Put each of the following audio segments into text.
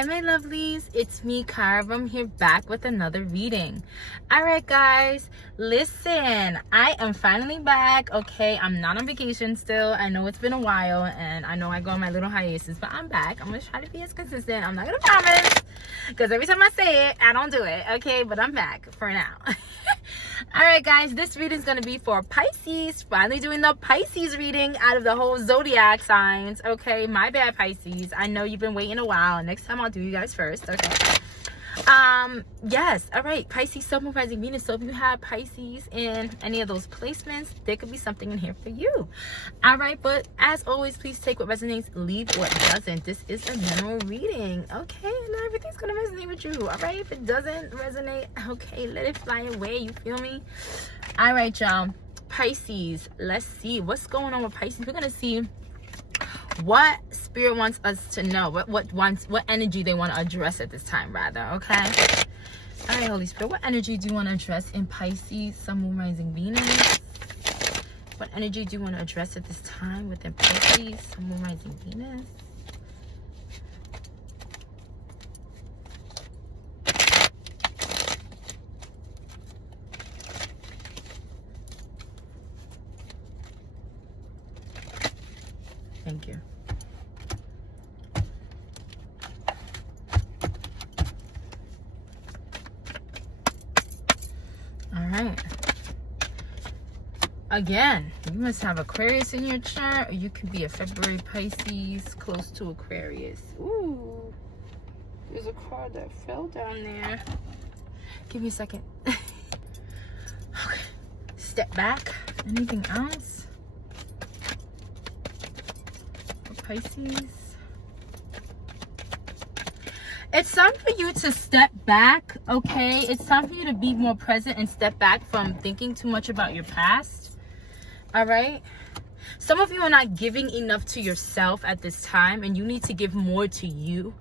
Hi my lovelies, it's me Karaba. I'm here back with another reading. Alright guys, listen, I am finally back. Okay, I'm not on vacation still. I know it's been a while and I know I go on my little hiatus, but I'm back. I'm gonna try to be as consistent. I'm not gonna promise, because every time I say it, I don't do it. Okay, but I'm back for now. Alright guys, this reading is going to be for Pisces. Finally doing the Pisces reading out of the whole zodiac signs. Okay, my bad Pisces. I know you've been waiting a while. Next time I'll do you guys first. Okay. Yes. Alright, Pisces, Sun, Moon, Rising, Venus. So if you have Pisces in any of those placements, there could be something in here for you. Alright, but as always, please take what resonates, leave what doesn't. This is a general reading. Okay, not everything's going to resonate with you. Alright, if it doesn't resonate, okay, let it fly away. You feel me? Alright, y'all. Pisces, let's see what's going on with Pisces. We're going to see what spirit wants us to know, what energy they want to address at this time, rather. Okay, all right, Holy Spirit, what energy do you want to address in Pisces, Sun, Moon, Rising, Venus? What energy do you want to address at this time within Pisces, Sun, Moon, Rising, Venus? Thank you. All right. Again, you must have Aquarius in your chart, or you could be a February Pisces close to Aquarius. Ooh, there's a card that fell down there. Give me a second. Okay. Step back. Anything else? Pisces, it's time for you to step back. Okay, it's time for you to be more present and step back from thinking too much about your past. All right, some of you are not giving enough to yourself at this time, and you need to give more to you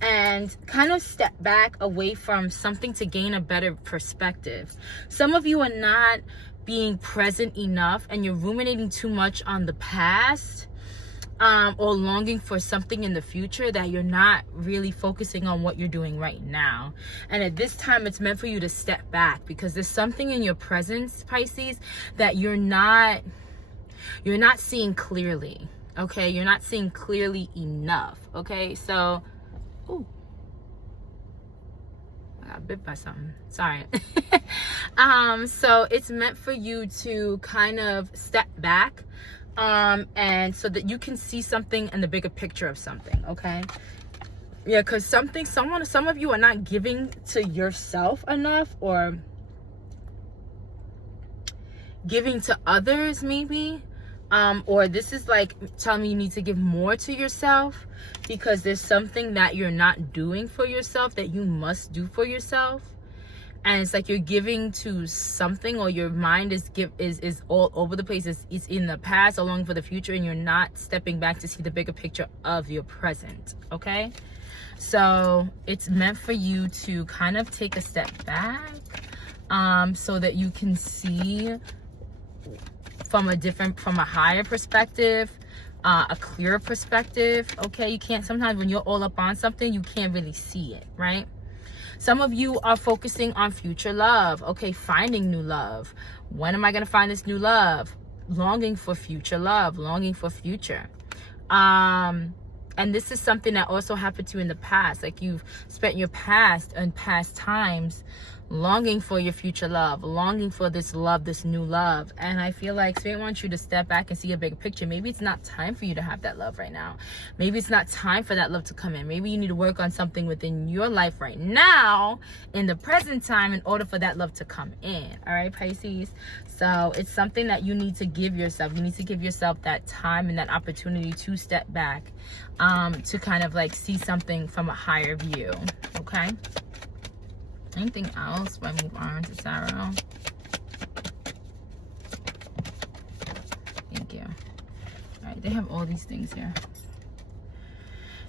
and kind of step back away from something to gain a better perspective. Some of you are not being present enough and you're ruminating too much on the past, or longing for something in the future, that you're not really focusing on what you're doing right now. And at this time, it's meant for you to step back, because there's something in your presence, Pisces, that you're not seeing clearly. Okay, you're not seeing clearly enough. Okay, so ooh, I got bit by something, sorry. So it's meant for you to kind of step back, and so that you can see something in the bigger picture of something. Okay, yeah, because some of you are not giving to yourself enough, or giving to others maybe, or this is like telling me you need to give more to yourself, because there's something that you're not doing for yourself that you must do for yourself. And it's like you're giving to something, or your mind is all over the place. It's in the past or longing for the future, and you're not stepping back to see the bigger picture of your present. Okay, so it's meant for you to kind of take a step back, so that you can see from a higher perspective, a clearer perspective. Okay, you can't, sometimes when you're all up on something, you can't really see it, right? Some of you are focusing on future love. Okay, finding new love. When am I going to find this new love? Longing for future love, longing for future. And this is something that also happened to you in the past. Like you've spent your past and past times longing for your future love, longing for this love, this new love. And I feel like Spirit wants you to step back and see a bigger picture. Maybe it's not time for you to have that love right now. Maybe it's not time for that love to come in. Maybe you need to work on something within your life right now, in the present time, in order for that love to come in. All right, Pisces? So it's something that you need to give yourself. You need to give yourself that time and that opportunity to step back, to kind of like see something from a higher view. Okay? Anything else? When I move on to Tarot. Thank you. All right, they have all these things here.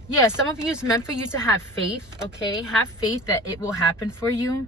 Yeah, some of you, it's meant for you to have faith. Okay, have faith that it will happen for you.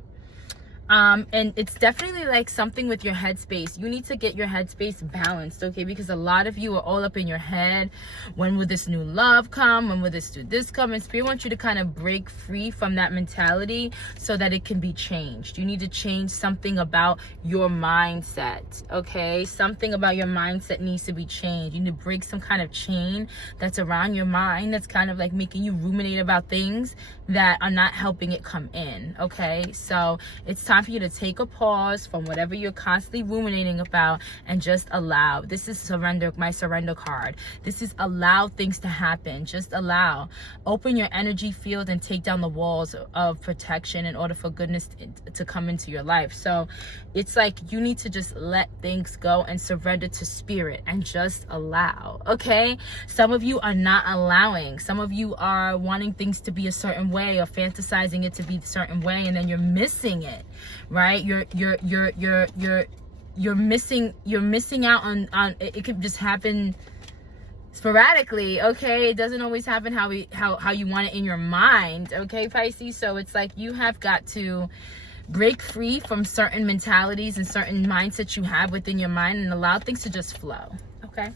And it's definitely like something with your headspace. You need to get your headspace balanced, okay? Because a lot of you are all up in your head. When will this new love come? When will this come? And Spirit wants you to kind of break free from that mentality so that it can be changed. You need to change something about your mindset, okay? Something about your mindset needs to be changed. You need to break some kind of chain that's around your mind that's kind of like making you ruminate about things that are not helping it come in, okay? So it's time for you to take a pause from whatever you're constantly ruminating about and just allow. This is surrender, my surrender card. This is allow things to happen. Just allow. Open your energy field and take down the walls of protection in order for goodness to come into your life. So it's like you need to just let things go and surrender to Spirit and just allow, okay? Some of you are not allowing. Some of you are wanting things to be a certain way or fantasizing it to be a certain way, and then you're missing it, right? You're missing out on it. Could just happen sporadically, okay? It doesn't always happen how you want it in your mind, okay, Pisces? So it's like you have got to break free from certain mentalities and certain mindsets you have within your mind and allow things to just flow, okay?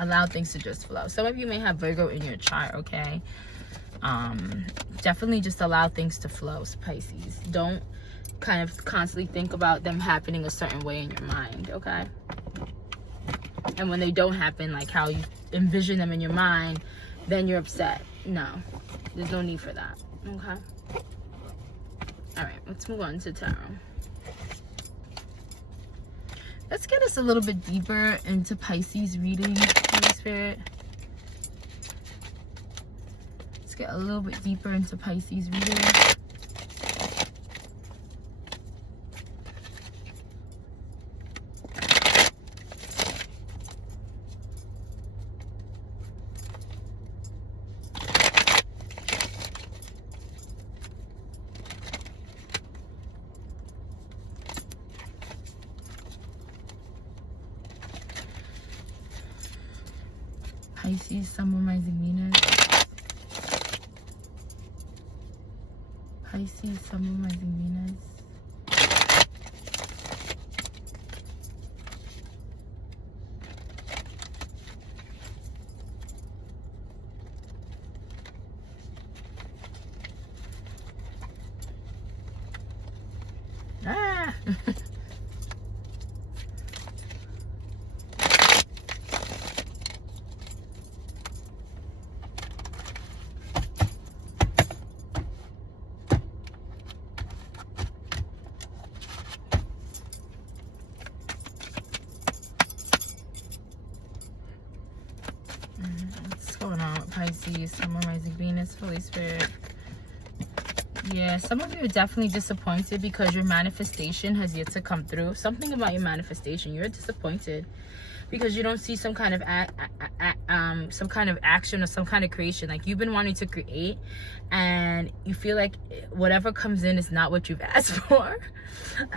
Allow things to just flow. Some of you may have Virgo in your chart, okay? Definitely just allow things to flow, Pisces. Don't kind of constantly think about them happening a certain way in your mind, okay? And when they don't happen like how you envision them in your mind, then you're upset. No, there's no need for that, okay? All right, let's move on to tarot. Let's get us a little bit deeper into Pisces reading, Holy Spirit. Let's get a little bit deeper into Pisces reading. Pisces, Sun, Moon, Rising, Venus. Pisces, Sun, Moon, Rising, Venus. Ah! What's going on with Pisces, Sun, Moon, Rising, Venus, Holy Spirit? Yeah, some of you are definitely disappointed because your manifestation has yet to come through. Something about your manifestation, you're disappointed because you don't see some kind of action or some kind of creation. Like you've been wanting to create and you feel like whatever comes in is not what you've asked for,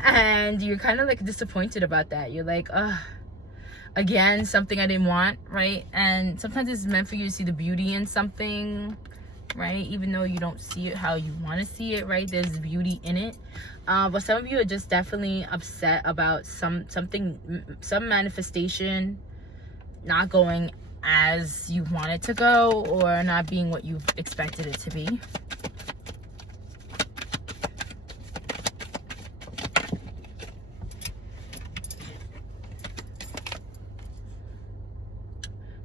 and you're kind of like disappointed about that. You're like, ugh, again, something I didn't want, right? And sometimes it's meant for you to see the beauty in something, right? Even though you don't see it how you want to see it, right? There's beauty in it. But some of you are just definitely upset about some manifestation not going as you want it to go, or not being what you expected it to be.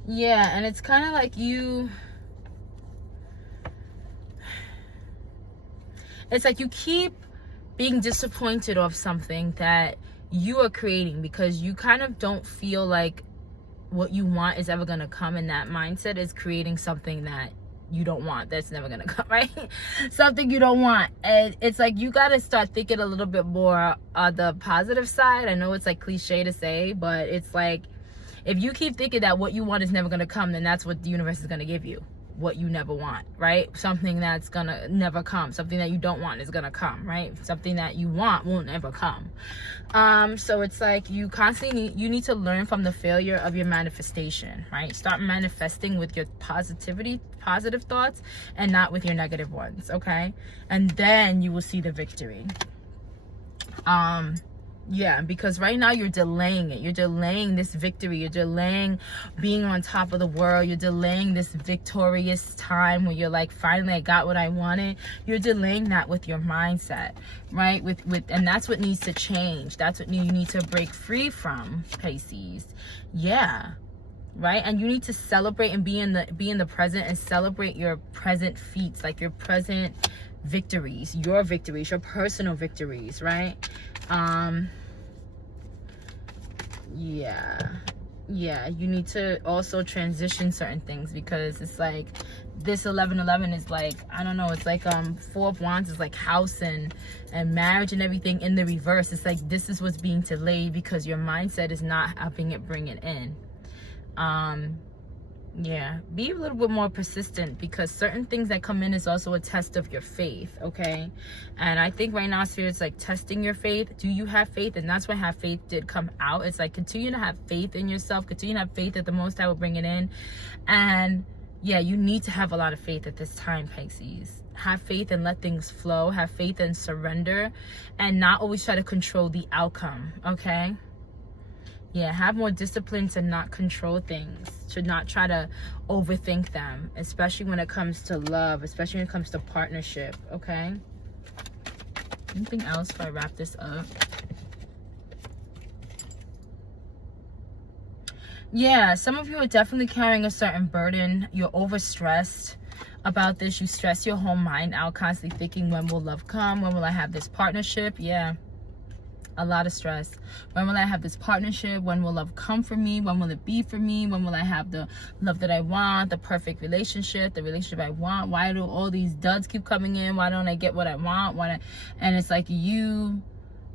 Yeah, and it's kind of like you... It's like you keep being disappointed of something that you are creating because you kind of don't feel like what you want is ever going to come, and that mindset is creating something that you don't want, that's never going to come, right? Something you don't want. And it's like you got to start thinking a little bit more on the positive side. I know it's like cliche to say, but it's like if you keep thinking that what you want is never going to come, then that's what the universe is going to give you. what you never want, right? Something that's gonna never come. Something that you don't want is gonna come, right? Something that you want will never come. So it's like you constantly need to learn from the failure of your manifestation, right? Start manifesting with your positive thoughts, and not with your negative ones, okay? And then you will see the victory. Yeah, because right now you're delaying it. You're delaying this victory. You're delaying being on top of the world. You're delaying this victorious time where you're like, finally I got what I wanted. You're delaying that with your mindset, right? And that's what needs to change. That's what you need to break free from, Pisces. Yeah. Right? And you need to celebrate and be in the present, and celebrate your present feats, like your present victories, your personal victories, right? Yeah, you need to also transition certain things, because it's like this 1111 is like, I don't know, it's like 4 of Wands is like house and marriage and everything in the reverse. It's like this is what's being delayed because your mindset is not helping it bring it in. Yeah, be a little bit more persistent, because certain things that come in is also a test of your faith, okay? And I think right now, Spirit's like testing your faith. Do you have faith? And that's why have faith did come out. It's like, continue to have faith in yourself, continue to have faith that the Most High will bring it in. And yeah, you need to have a lot of faith at this time, Pisces. Have faith and let things flow. Have faith and surrender, and not always try to control the outcome, okay? Yeah, have more discipline to not control things, to not try to overthink them, especially when it comes to love, especially when it comes to partnership, okay? Anything else before I wrap this up? Yeah, some of you are definitely carrying a certain burden. You're overstressed about this. You stress your whole mind out, constantly thinking, when will love come? When will I have this partnership? Yeah. A lot of stress. When will I have this partnership? When will love come for me? When will it be for me? When will I have the love that I want, the perfect relationship, the relationship I want? Why do all these duds keep coming in? Why don't I get what I want? And it's like, you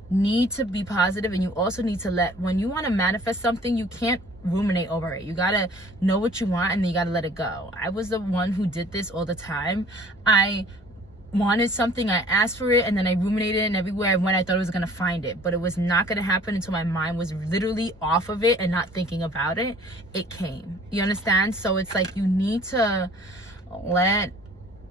need to be positive, and you also need to when you want to manifest something, you can't ruminate over it. You gotta know what you want, and then you gotta let it go. I was the one who did this all the time. I wanted something, I asked for it, and then I ruminated, and everywhere I went I thought I was gonna find it, but it was not gonna happen until my mind was literally off of it and not thinking about it. It came. You understand? So it's like, you need to let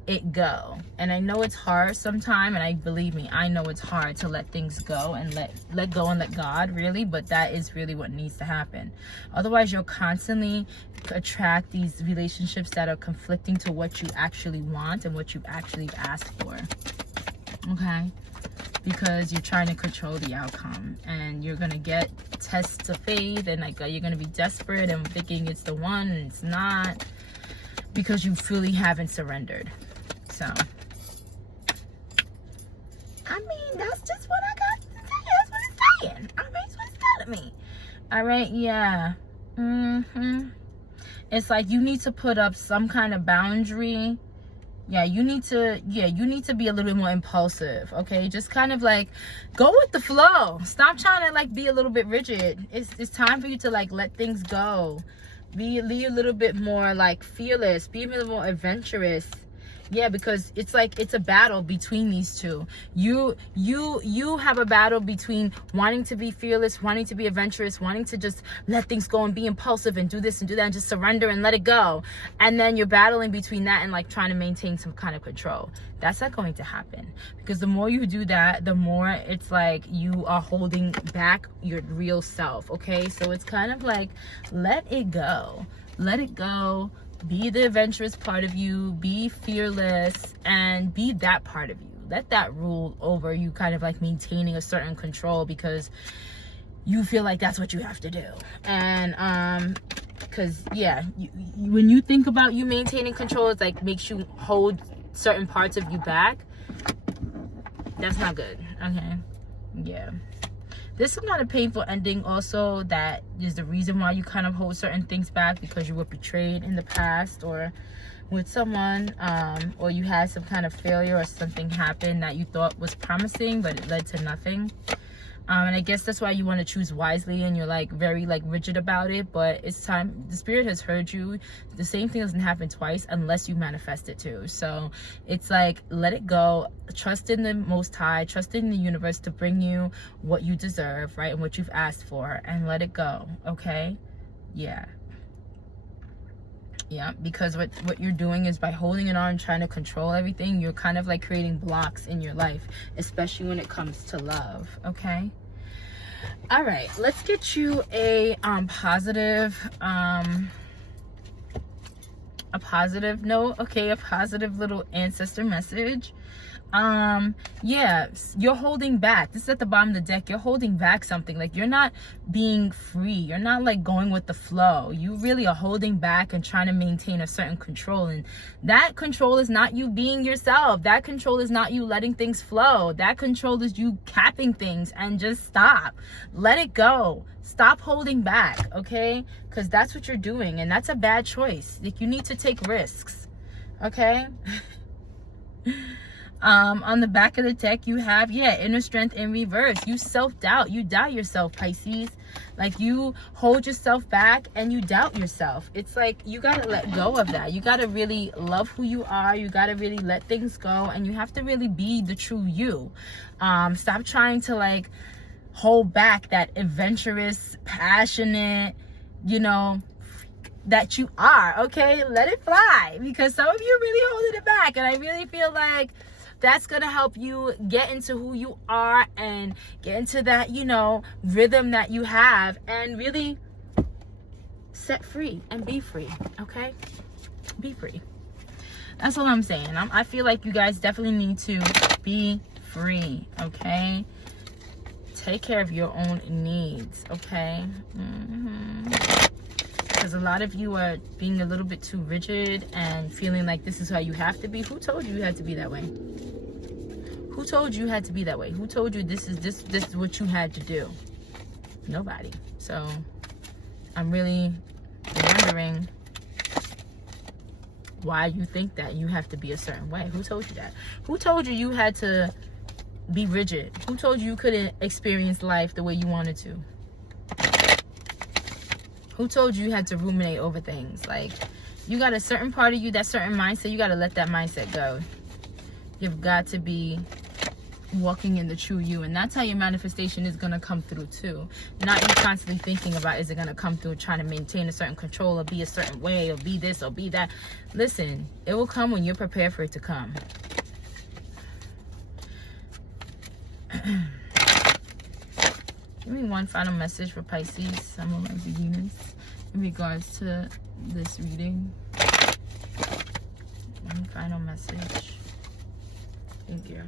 it go. And I know it's hard sometimes, and believe me, I know it's hard to let things go and let go and let God, really, but that is really what needs to happen. Otherwise, you'll constantly attract these relationships that are conflicting to what you actually want and what you actually asked for, okay? Because you're trying to control the outcome, and you're gonna get tests of faith, and like you're gonna be desperate and thinking it's the one, and it's not, because you fully haven't surrendered. So, I mean, that's just what I got to say. That's what it's saying. All right, that's what it's telling me. All right, yeah. It's like, you need to put up some kind of boundary. Yeah, you need to be a little bit more impulsive, okay? Just kind of like go with the flow. Stop trying to like be a little bit rigid. It's time for you to like let things go. Be a little bit more like fearless. Be a little more adventurous. Yeah, because it's like, it's a battle between these two. You have a battle between wanting to be fearless, wanting to be adventurous, wanting to just let things go and be impulsive and do this and do that and just surrender and let it go. And then you're battling between that and like trying to maintain some kind of control. That's not going to happen, because the more you do that, the more it's like you are holding back your real self, okay? So it's kind of like, let it go. Let it go. Be the adventurous part of you, be fearless, and be that part of you. Let that rule over you, kind of like maintaining a certain control, because you feel like that's what you have to do. And because yeah, when you think about you maintaining control, it's like makes you hold certain parts of you back. That's not good. Okay, yeah. This is not a painful ending also. That is the reason why you kind of hold certain things back, because you were betrayed in the past, or with someone, or you had some kind of failure, or something happened that you thought was promising but it led to nothing. And I guess that's why you want to choose wisely, and you're like very like rigid about it. But it's time. The spirit has heard you. The same thing doesn't happen twice unless you manifest it too. So it's like, let it go. Trust in the Most High. Trust in the universe to bring you what you deserve, right? And what you've asked for, and let it go. Okay? Yeah. Yeah, because what you're doing is, by holding it on, trying to control everything, you're kind of like creating blocks in your life, especially when it comes to love. Okay? All right, let's get you a positive note. Okay, a positive little ancestor message. Yeah, you're holding back. This is at the bottom of the deck. You're holding back something. Like, you're not being free. You're not like going with the flow. You really are holding back and trying to maintain a certain control. And that control is not you being yourself. That control is not you letting things flow. That control is you capping things. And just stop. Let it go. Stop holding back, okay? Because that's what you're doing. And that's a bad choice. Like, you need to take risks, okay? On the back of the deck, you have, inner strength in reverse. You self-doubt. You doubt yourself, Pisces. Like, you hold yourself back and you doubt yourself. It's like, you got to let go of that. You got to really love who you are. You got to really let things go. And you have to really be the true you. Stop trying to, like, hold back that adventurous, passionate, that you are, okay? Let it fly. Because some of you are really holding it back. And I really feel like that's going to help you get into who you are and get into that, rhythm that you have, and really set free and be free, okay? Be free. That's all I'm saying. I feel like you guys definitely need to be free, okay? Take care of your own needs, okay? Because a lot of you are being a little bit too rigid and feeling like this is how you have to be. Who told you had to be that way? Who told you had to be that way? Who told you this is what you had to do? Nobody. So I'm really wondering why you think that you have to be a certain way. Who told you that? Who told you you had to be rigid? Who told you couldn't experience life the way you wanted to? Who told you had to ruminate over things? Like, you got a certain part of you, that certain mindset, you got to let that mindset go. You've got to be walking in the true you, and that's how your manifestation is going to come through too. Not you constantly thinking about, is it going to come through trying to maintain a certain control or be a certain way or be this or be that. Listen, it will come when you're prepared for it to come. Give me one final message for Pisces, some of my beginners, in regards to this reading. One final message. Thank you.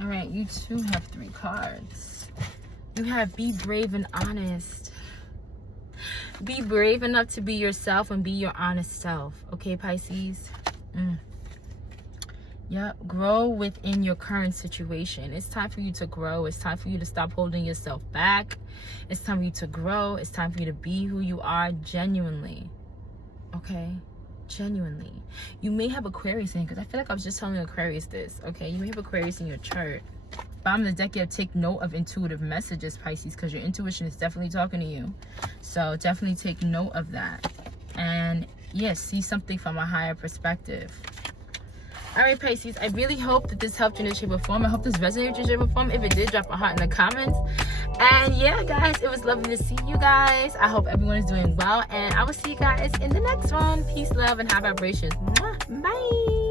All right, you too have 3 cards. You have be brave and honest. Be brave enough to be yourself and be your honest self. Okay, Pisces? Yeah, grow within your current situation. It's time for you to grow. It's time for you to stop holding yourself back. It's time for you to grow. It's time for you to be who you are genuinely. Okay? Genuinely. You may have Aquarius in, because I feel like I was just telling Aquarius this. Okay? You may have Aquarius in your chart. Bottom of the deck, you have to take note of intuitive messages, Pisces, because your intuition is definitely talking to you. So definitely take note of that. And yes, see something from a higher perspective. All right, Pisces, I really hope that this helped you in a shape or form. I hope this resonated with you in a shape or form. If it did, drop a heart in the comments. And yeah, guys, it was lovely to see you guys. I hope everyone is doing well. And I will see you guys in the next one. Peace, love, and high vibrations. Bye.